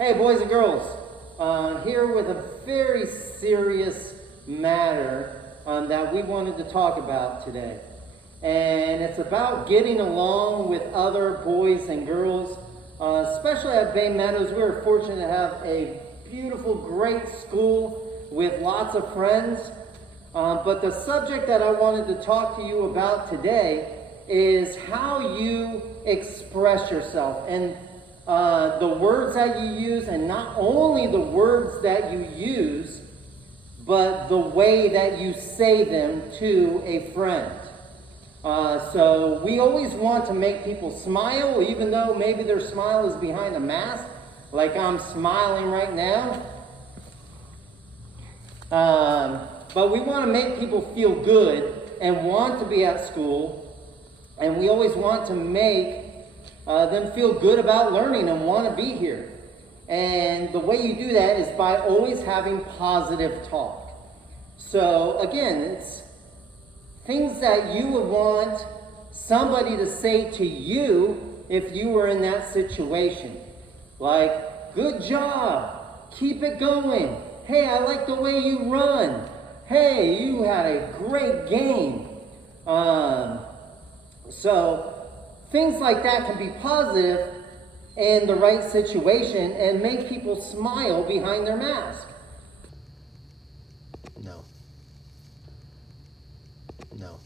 Hey, boys and girls, here with a very serious matter that we wanted to talk about today. And it's about getting along with other boys and girls, especially at Bay Meadows. We're fortunate to have a beautiful, great school with lots of friends. But the subject that I wanted to talk to you about today is how you express yourself and the words that you use, and not only the words that you use, but the way that you say them to a friend. So we always want to make people smile, even though maybe their smile is behind a mask, like I'm smiling right now. But we want to make people feel good and want to be at school, and we always want to make them feel good about learning and want to be here. And the way you do that is by always having positive talk. So again, it's things that you would want somebody to say to you if you were in that situation. Like, good job, keep it going. Hey, I like the way you run. Hey, you had a great game. So things like that can be positive in the right situation and make people smile behind their mask. No. No.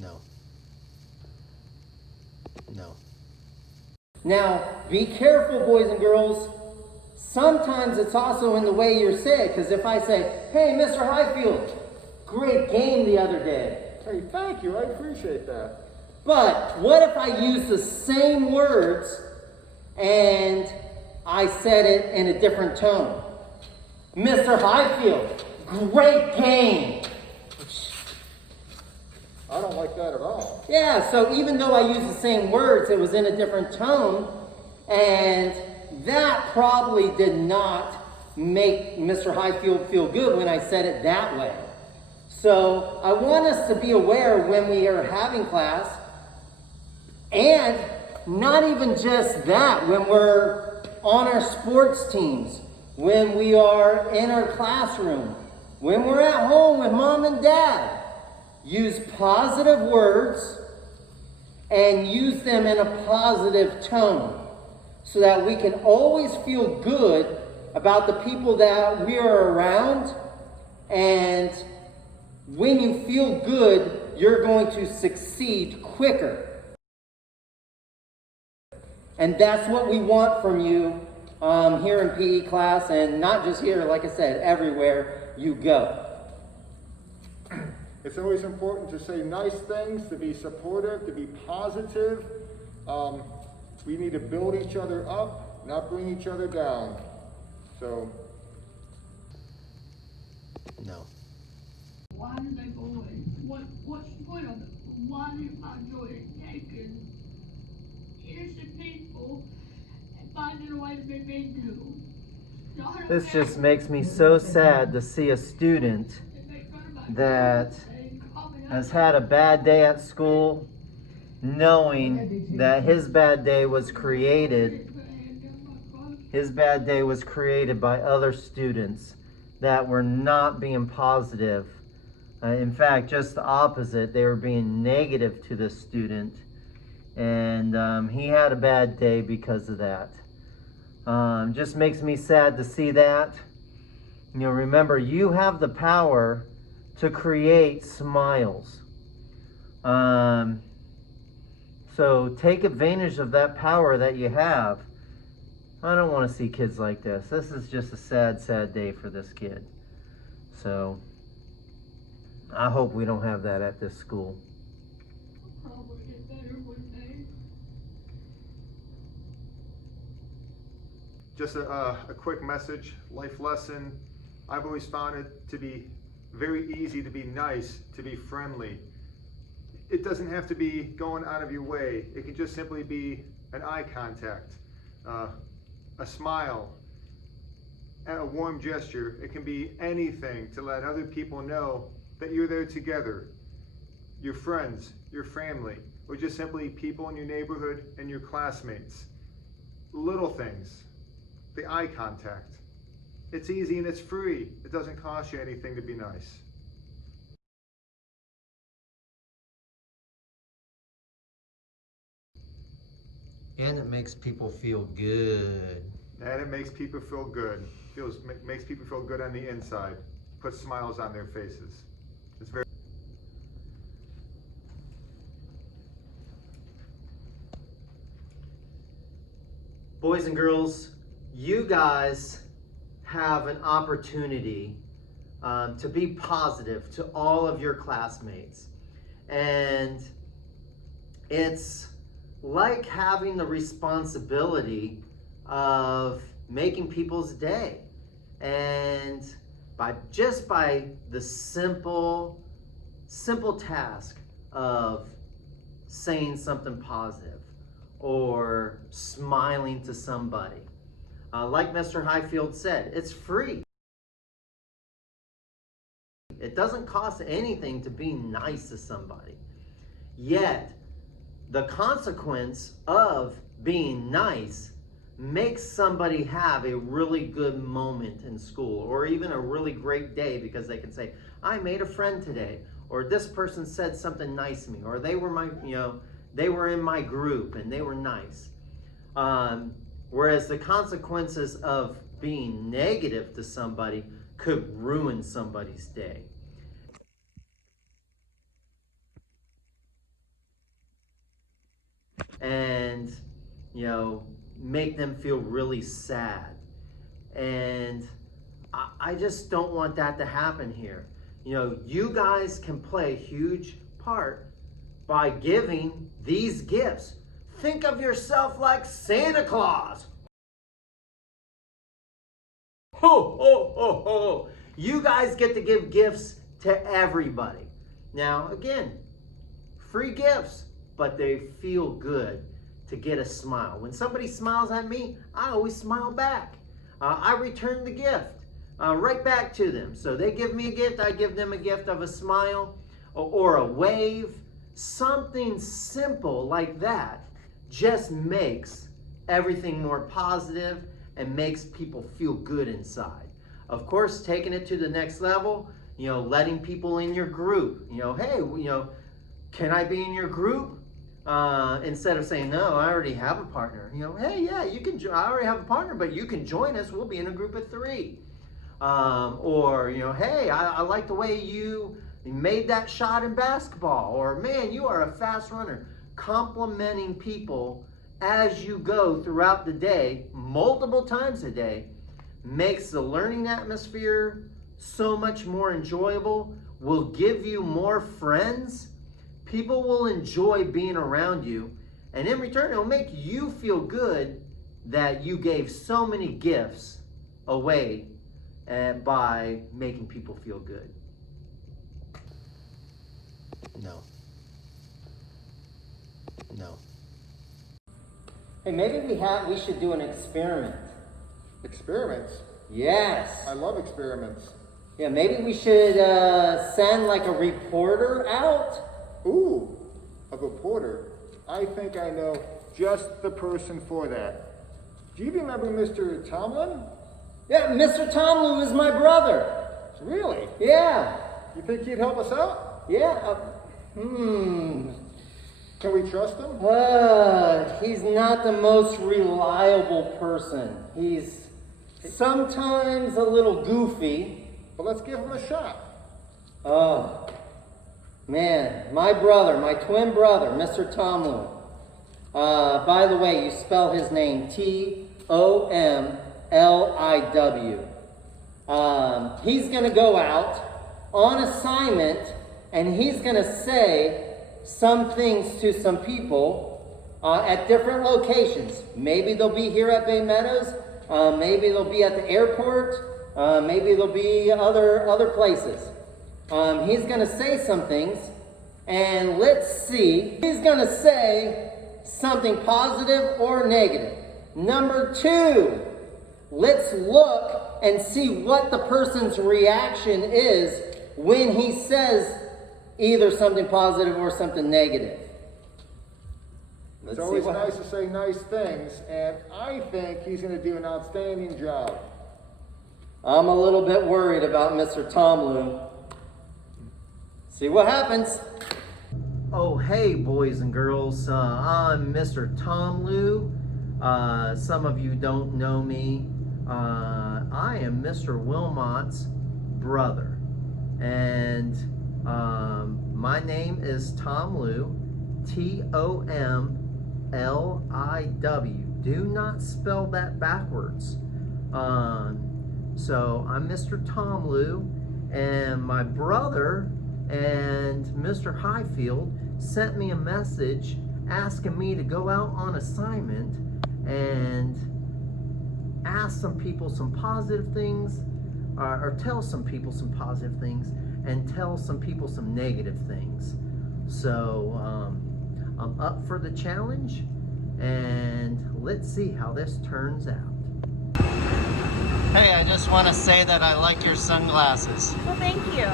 No. No. Now, be careful, boys and girls. Sometimes it's also in the way you're said, because if I say, hey, Mr. Highfield, great game the other day. Hey, thank you. I appreciate that. But what if I use the same words and I said it in a different tone? Mr. Highfield, great game. I don't like that at all. Yeah, so even though I used the same words, it was in a different tone, and that probably did not make Mr. Highfield feel good when I said it that way. So I want us to be aware when we are having class, and not even just that, when we're on our sports teams, when we are in our classroom, when we're at home with mom and dad. Use positive words and use them in a positive tone so that we can always feel good about the people that we are around. And when you feel good, you're going to succeed quicker. And that's what we want from you here in PE class, and not just here, like I said, everywhere you go. It's always important to say nice things, to be supportive, to be positive. We need to build each other up, not bring each other down. So. No. Why do they go away? What's the point of it? Why do you enjoy taking innocent people and finding a way to make me do? This just makes me so sad to see a student that has had a bad day at school, knowing that his bad day was created by other students that were not being positive. In fact, just the opposite. They were being negative to the student, and he had a bad day because of that. Just makes me sad to see that. You know, remember, you have the power to create smiles. So take advantage of that power that you have. I don't want to see kids like this. This is just a sad, sad day for this kid. So I hope we don't have that at this school. Probably get better one day. Just a quick message, life lesson. I've always found it to be very easy to be nice, to be friendly. It doesn't have to be going out of your way. It can just simply be an eye contact, a smile, and a warm gesture. It can be anything to let other people know that you're there together. Your friends, your family, or just simply people in your neighborhood and your classmates. little things, the eye contact. It's easy and it's free. It doesn't cost you anything to be nice. And it makes people feel good. And it makes people feel good. Makes people feel good on the inside. Puts smiles on their faces. It's very. Boys and girls, you guys have an opportunity to be positive to all of your classmates. And it's like having the responsibility of making people's day. And by the simple task of saying something positive or smiling to somebody. Like Mr. Highfield said, it's free. It doesn't cost anything to be nice to somebody. Yet, the consequence of being nice makes somebody have a really good moment in school, or even a really great day, because they can say, I made a friend today, or this person said something nice to me, or they were in my group and they were nice. Whereas the consequences of being negative to somebody could ruin somebody's day. And, make them feel really sad. And I just don't want that to happen here. You guys can play a huge part by giving these gifts. Think of yourself like Santa Claus. Ho, ho, ho, ho. You guys get to give gifts to everybody. Now, again, free gifts, but they feel good to get a smile. When somebody smiles at me, I always smile back. I return the gift right back to them. So they give me a gift, I give them a gift of a smile or a wave. Something simple like that just makes everything more positive and makes people feel good inside. Of course, taking it to the next level, letting people in your group, hey, can I be in your group? Instead of saying, no, I already have a partner. Hey, yeah, you can. I already have a partner, but you can join us. We'll be in a group of 3. Or, hey, I like the way you made that shot in basketball. Or, man, you are a fast runner. Complimenting people as you go throughout the day, multiple times a day, makes the learning atmosphere so much more enjoyable, will give you more friends. People will enjoy being around you, and in return, it'll make you feel good that you gave so many gifts away by making people feel good. No. Hey, maybe we should do an experiment. Experiments. Yes. I love experiments. Yeah, maybe we should send like a reporter out. Ooh, a reporter. I think I know just the person for that. Do you remember Mr. Tomlin? Yeah, Mr. Tomlin is my brother. Really? Yeah. You think he'd help us out? Yeah. Can we trust him? He's not the most reliable person. He's sometimes a little goofy. But let's give him a shot. Oh, man, my twin brother, Mr. Tomlin. By the way, you spell his name Tomliw. He's going to go out on assignment, and he's going to say some things to some people at different locations. Maybe they'll be here at Bay Meadows. Maybe they'll be at the airport. Maybe they'll be other places. He's going to say some things, and let's see. He's going to say something positive or negative. Number 2, let's look and see what the person's reaction is when he says either something positive or something negative. It's always nice to say nice things, and I think he's going to do an outstanding job. I'm a little bit worried about Mr. Tomlu. See what happens. Oh, hey, boys and girls. I'm Mr. Tomlu. Some of you don't know me. I am Mr. Wilmot's brother. And my name is Tomlu. Tomliw. Do not spell that backwards. So I'm Mr. Tomlu, and my brother and Mr. Highfield sent me a message asking me to go out on assignment and ask some people some positive things, or tell some people some positive things, and tell some people some negative things. So I'm up for the challenge, and let's see how this turns out. Hey, I just want to say that I like your sunglasses. Well, thank you.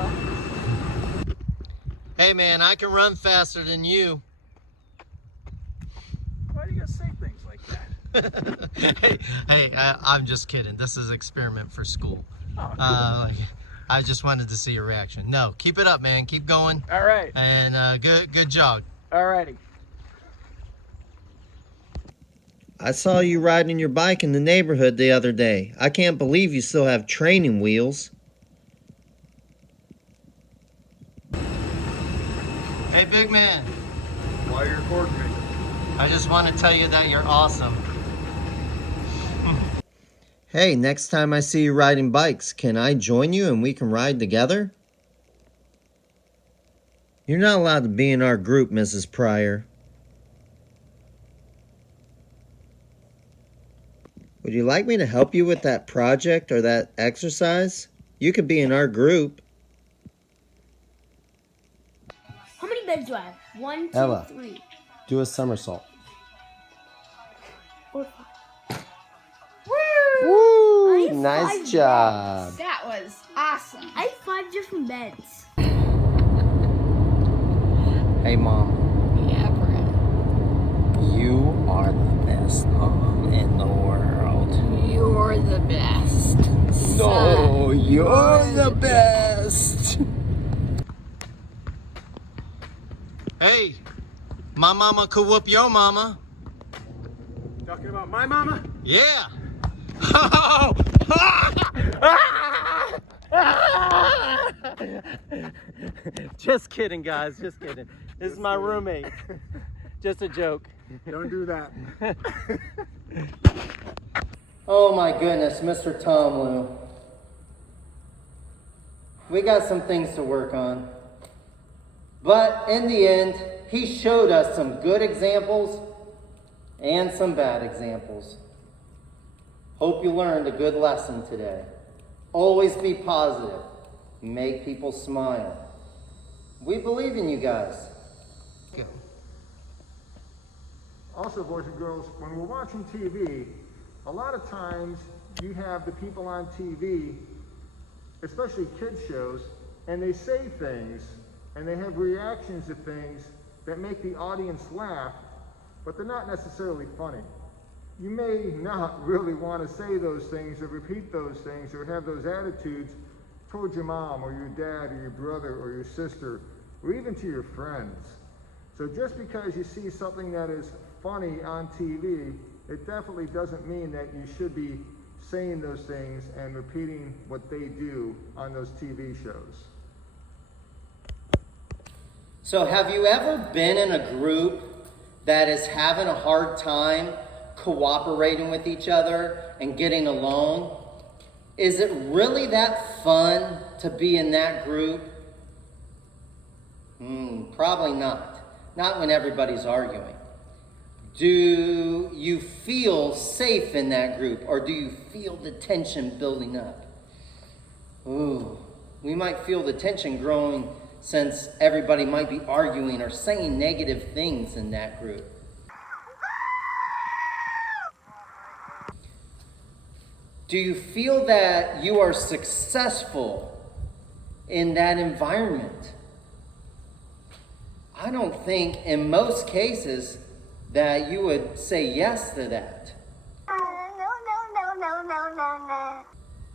Hey man, I can run faster than you. Why do you gotta say things like that? hey, I'm just kidding. This is experiment for school. Oh, cool. I just wanted to see your reaction. No, keep it up, man. Keep going. All right. And good jog. All righty. I saw you riding your bike in the neighborhood the other day. I can't believe you still have training wheels. Hey, big man. Why are you recording me? I just want to tell you that you're awesome. Hey, next time I see you riding bikes, can I join you and we can ride together? You're not allowed to be in our group, Mrs. Pryor. Would you like me to help you with that project or that exercise? You could be in our group. How many beds do I have? 1, 2, Ella. 3, Do a somersault. 4, 5. Woo! I have Nice 5 job. beds. That was awesome. I have 5 different beds. Hey, Mom. Yeah, Brad. You are the best mom in the world. You're the best. No, you're the best. Hey, my mama could whoop your mama. Talking about my mama? Yeah. Just kidding, guys. Just kidding. This is my roommate. Just a joke. Don't do that. Oh my goodness, Mr. Tomlu. We got some things to work on. But in the end, he showed us some good examples and some bad examples. Hope you learned a good lesson today. Always be positive. Make people smile. We believe in you guys. Also, boys and girls, when we're watching TV, a lot of times you have the people on TV, especially kids shows, and they say things and they have reactions to things that make the audience laugh, but they're not necessarily funny. You may not really want to say those things or repeat those things or have those attitudes towards your mom or your dad or your brother or your sister or even to your friends. So just because you see something that is funny on TV, it definitely doesn't mean that you should be saying those things and repeating what they do on those TV shows. So have you ever been in a group that is having a hard time cooperating with each other and getting along? Is it really that fun to be in that group? Probably not. Not when everybody's arguing. Do you feel safe in that group, or do you feel the tension building up? Ooh, we might feel the tension growing since everybody might be arguing or saying negative things in that group. Do you feel that you are successful in that environment? I don't think in most cases that you would say yes to that.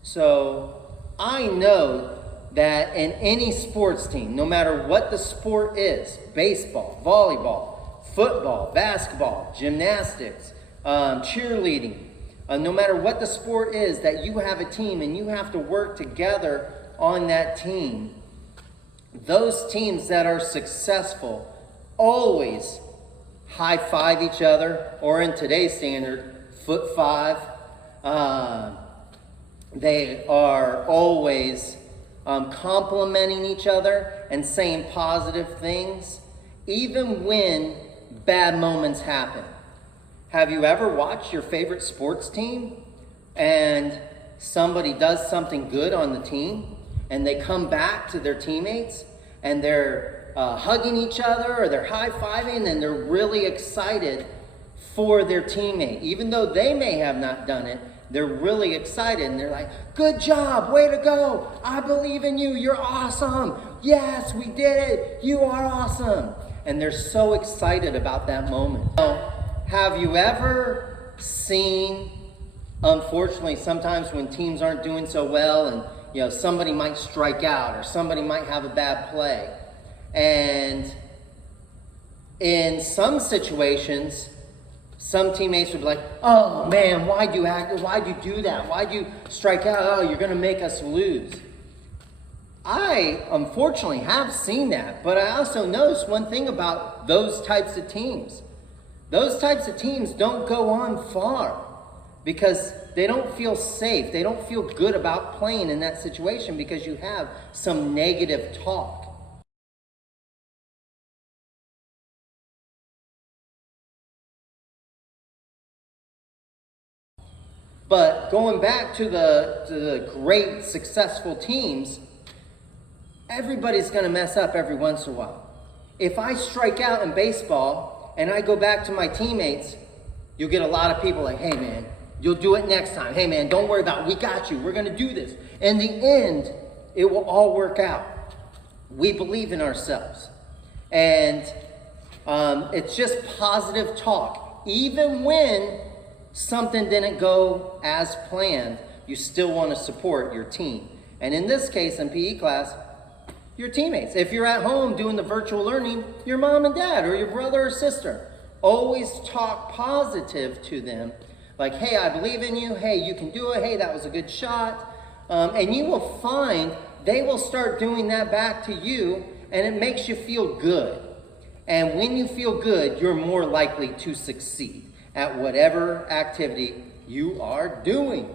So I know that in any sports team, no matter what the sport is, baseball, volleyball, football, basketball, gymnastics, cheerleading, no matter what the sport is, that you have a team and you have to work together on that team. Those teams that are successful always high five each other, or in today's standard, foot five. They are always complimenting each other and saying positive things, even when bad moments happen. Have you ever watched your favorite sports team and somebody does something good on the team and they come back to their teammates and they're hugging each other or they're high-fiving and they're really excited for their teammate? Even though they may have not done it, they're really excited and they're like, good job, way to go, I believe in you, you're awesome, yes, we did it, you are awesome. And they're so excited about that moment. So, have you ever seen, unfortunately, sometimes when teams aren't doing so well and somebody might strike out or somebody might have a bad play, and in some situations, some teammates would be like, oh man, why'd you do that? Why'd you strike out? Oh, you're gonna make us lose. I unfortunately have seen that, but I also noticed one thing about those types of teams. Those types of teams don't go on far because they don't feel safe. They don't feel good about playing in that situation because you have some negative talk. But going back to the great successful teams, everybody's going to mess up every once in a while. If I strike out in baseball and I go back to my teammates, you'll get a lot of people like, hey man, you'll do it next time. Hey man, don't worry about it. We got you. We're going to do this. In the end, it will all work out. We believe in ourselves. And it's just positive talk. Even when something didn't go as planned, you still want to support your team. And in this case, in PE class, your teammates. If you're at home doing the virtual learning, your mom and dad or your brother or sister. Always talk positive to them. Like, hey, I believe in you. Hey, you can do it. Hey, that was a good shot. And you will find they will start doing that back to you, and it makes you feel good. And when you feel good, you're more likely to succeed at whatever activity you are doing.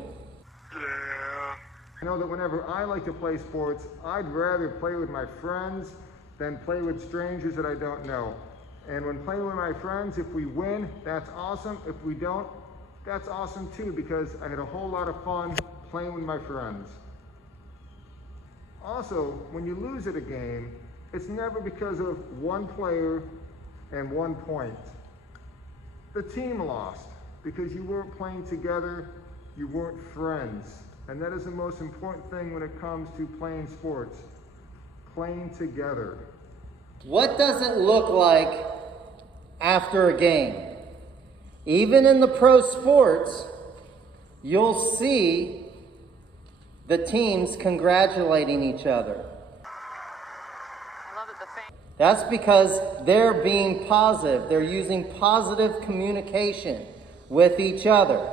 I know that whenever I like to play sports, I'd rather play with my friends than play with strangers that I don't know. And when playing with my friends, if we win, that's awesome. If we don't, that's awesome too, because I had a whole lot of fun playing with my friends. Also, when you lose at a game, it's never because of one player and 1 point. The team lost because you weren't playing together, you weren't friends. And that is the most important thing when it comes to playing sports, playing together. What does it look like after a game? Even in the pro sports, you'll see the teams congratulating each other. That's because they're being positive. They're using positive communication with each other.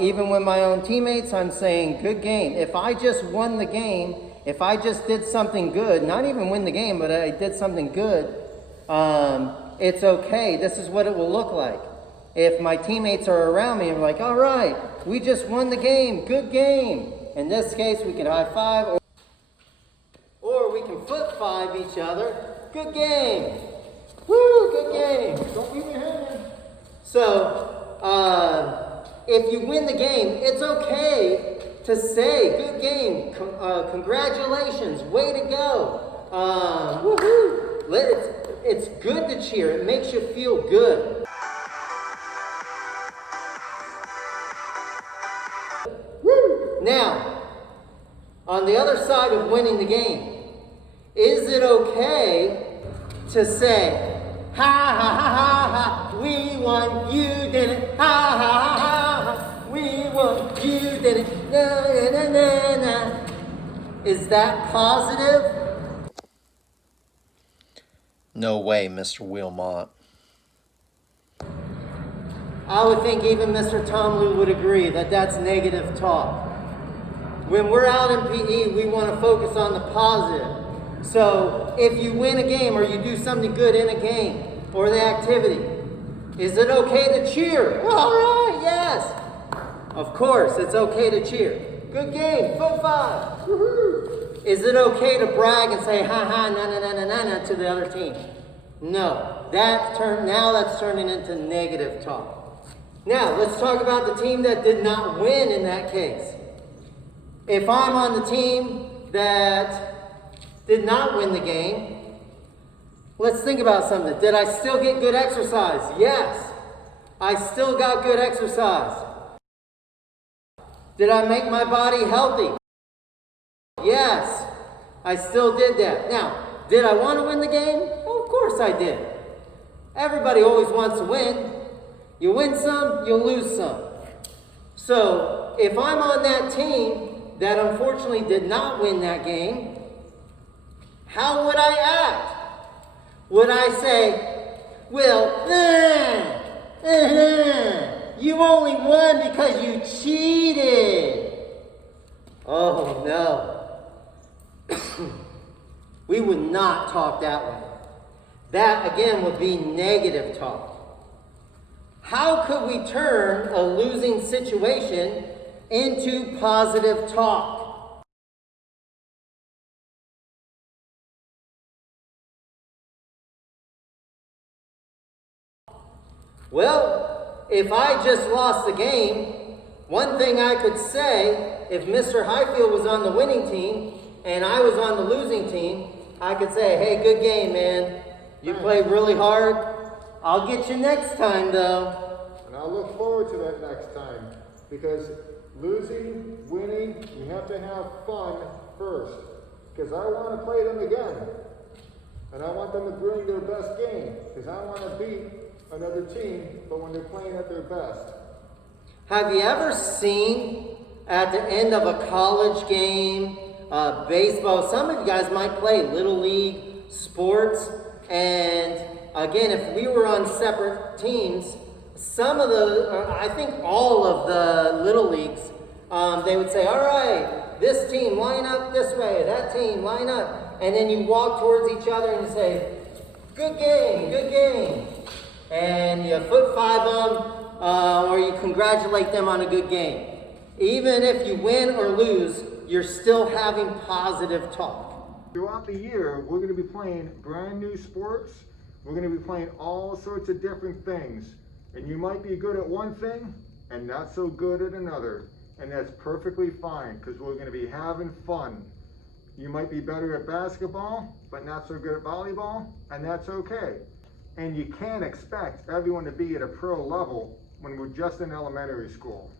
Even with my own teammates, I'm saying, good game. If I just won the game, if I just did something good, not even win the game, but I did something good, it's okay. This is what it will look like. If my teammates are around me, I'm like, all right, we just won the game. Good game. In this case, we can high five or we can foot five each other. Good game. Woo, good game. Don't beat your hand. So, if you win the game, it's okay to say, good game, congratulations, way to go, woohoo. It's good to cheer. It makes you feel good. Woo. Now, on the other side of winning the game, is it okay to say, ha ha ha ha ha, We won, you didn't. Ha ha ha. We won, you didn't. Na na na na. Is that positive? No way, Mr. Wilmot. I would think even Mr. Tomlin would agree that that's negative talk. When we're out in PE, we want to focus on the positive. So if you win a game or you do something good in a game or the activity, is it okay to cheer? All right, yes. Of course, it's okay to cheer. Good game, foot 5. Woo-hoo. Is it okay to brag and say ha ha na na na na na na to the other team? No. Now that's turning into negative talk. Now, let's talk about the team that did not win in that case. If I'm on the team that did not win the game, let's think about something. Did I still get good exercise? Yes. I still got good exercise. Did I make my body healthy? Yes. I still did that. Now, did I want to win the game? Well, of course I did. Everybody always wants to win. You win some, you lose some. So, if I'm on that team that unfortunately did not win that game, how would I act? Would I say, well, you only won because you cheated? Oh, no. We would not talk that way. That, again, would be negative talk. How could we turn a losing situation into positive talk? Well, if I just lost the game, one thing I could say, if Mr. Highfield was on the winning team and I was on the losing team, I could say, hey, good game, man. You played really hard. I'll get you next time, though. And I'll look forward to that next time, because losing, winning, you have to have fun first. Because I want to play them again. And I want them to bring their best game, because I want to beat another team, but when they're playing at their best. Have you ever seen at the end of a college game, baseball, some of you guys might play Little League sports, and again, if we were on separate teams, some of the, I think all of the Little Leagues, they would say, all right, this team line up this way, that team line up. And then you walk towards each other and you say, good game, good game. And you foot 5 them, or you congratulate them on a good game. Even if you win or lose, you're still having positive talk. Throughout the year, we're going to be playing brand new sports. We're going to be playing all sorts of different things. And you might be good at one thing and not so good at another. And that's perfectly fine, because we're going to be having fun. You might be better at basketball, but not so good at volleyball, and that's okay. And you can't expect everyone to be at a pro level when we're just in elementary school.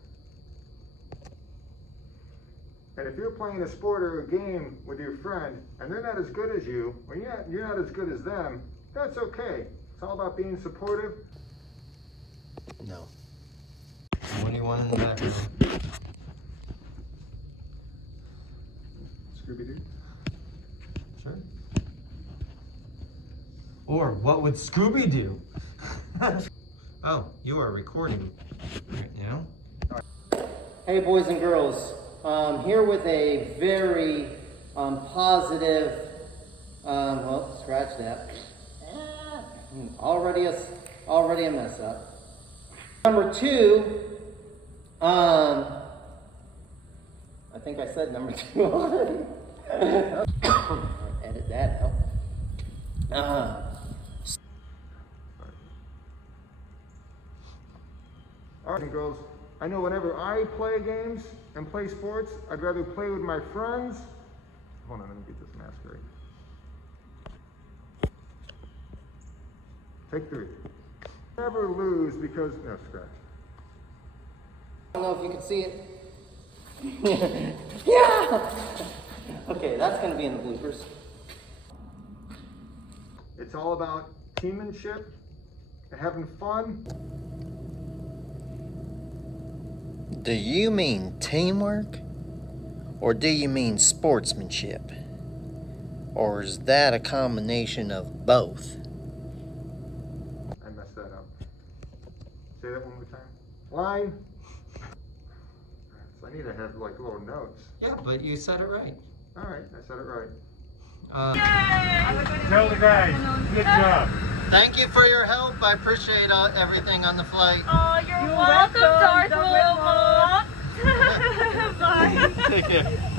And if you're playing a sport or a game with your friend and they're not as good as you, or you're not as good as them, that's okay. It's all about being supportive. No. What do you want in the back room? Scooby-Doo? Sure. Or what would Scooby do? Oh, you are recording right now? Hey, boys and girls. Here with a very positive, well, scratch that. Already a mess up. Number 2, I think I said number 2 already. Edit that out. All right, girls, I know whenever I play games and play sports, I'd rather play with my friends. Hold on, let me get this mask right. Take 3. Never lose because, no, scratch. I don't know if you can see it. Yeah! Okay, that's going to be in the bloopers. It's all about teammanship having fun. Do you mean teamwork? Or do you mean sportsmanship? Or is that a combination of both? I messed that up. Say that one more time. Line. So I need to have like little notes. Yeah, but you said it right. All right, I said it right. Tell the guys, good job. Thank you for your help. I appreciate everything on the flight. Oh, you're welcome, Darth Wilmot. Bye. Take care.